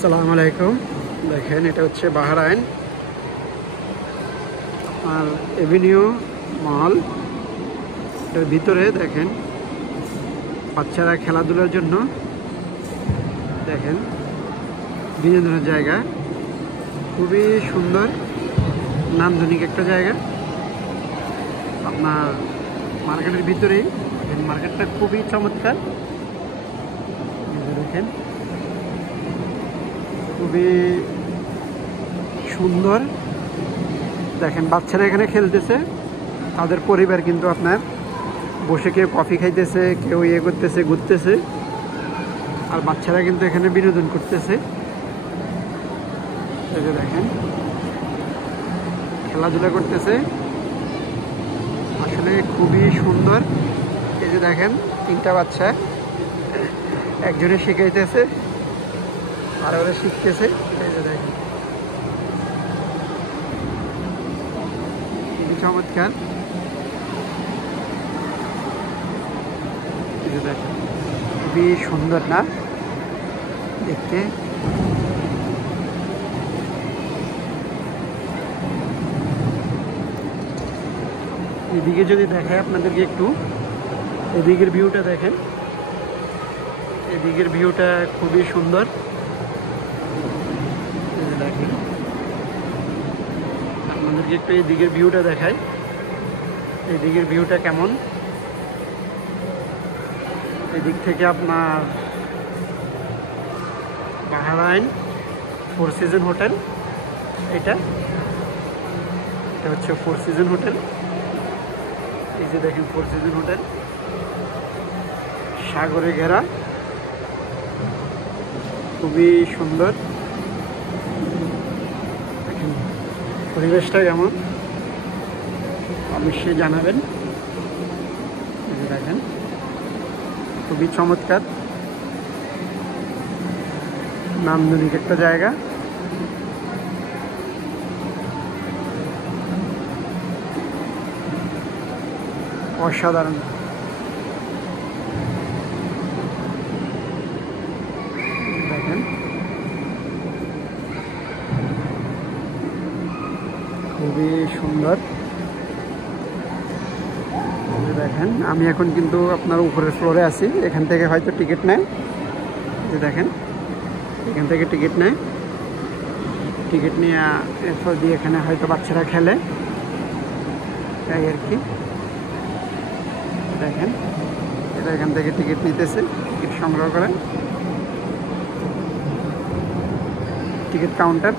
আসসালামু আলাইকুম। দেখেন এটা হচ্ছে বাহরাইন আর এভিনিউ মল। এটার ভিতরে দেখেন বাচ্চারা খেলাধুলার জন্য দেখেন বিনোদনের জায়গা, খুবই সুন্দর নান্দনিক একটা জায়গা। আপনার মার্কেটের ভিতরেই, মার্কেটটা খুবই চমৎকার। দেখেন খুবই সুন্দর। দেখেন বাচ্চারা এখানে খেলতেছে, তাদের পরিবার কিন্তু আপনার বসে কেউ কফি খাইতেছে, কেউ ইয়ে করতেছে, ঘুরতেছে, আর বাচ্চারা কিন্তু এখানে বিনোদন করতেছে। এই যে দেখেন খেলাধুলা করতেছে, আসলে খুবই সুন্দর। এই যে দেখেন তিনটা বাচ্চা, একজনে শিখাইতেছে আর ওরা শিখতেছে। এই যে দেখেন খুবই চমৎকার। এই যে দেখেন খুবই সুন্দর না দেখতে। এদিকে যদি দেখায় আপনাদেরকে একটু, এদিকের ভিউটা দেখেন, এদিকের ভিউটা খুবই সুন্দর। দেখেন আপনাদেরকে একটু এদিকের ভিউটা দেখাই, এদিকের ভিউটা কেমন। এদিক থেকে আপনার বাহরাইন ফোর সিজন হোটেল, এটা হচ্ছে ফোর সিজন হোটেল। এই যে দেখেন ফোর সিজন হোটেল, সাগরে ঘেরা, খুবই সুন্দর। দেখেন পরিবেশটা কেমন অবশ্যই জানাবেন। এই যে দেখেন খুবই চমৎকার নান্দনিক একটা জায়গা। অসাধারণ। দেখেন খুবই সুন্দর। দেখেন আমি এখন কিন্তু আপনার উপরের ফ্লোরে আছি, এখান থেকে হয়তো টিকিট নেয়। যে দেখেন এখান থেকে টিকিট নেয়, টিকিট নিয়ে এরপর দিয়ে এখানে হয়তো বাচ্চারা খেলে, তাই আর কি। দেখেন এটা এখান থেকে টিকিট নিতেছে, টিকিট সংগ্রহ করে, টিকিট কাউন্টার।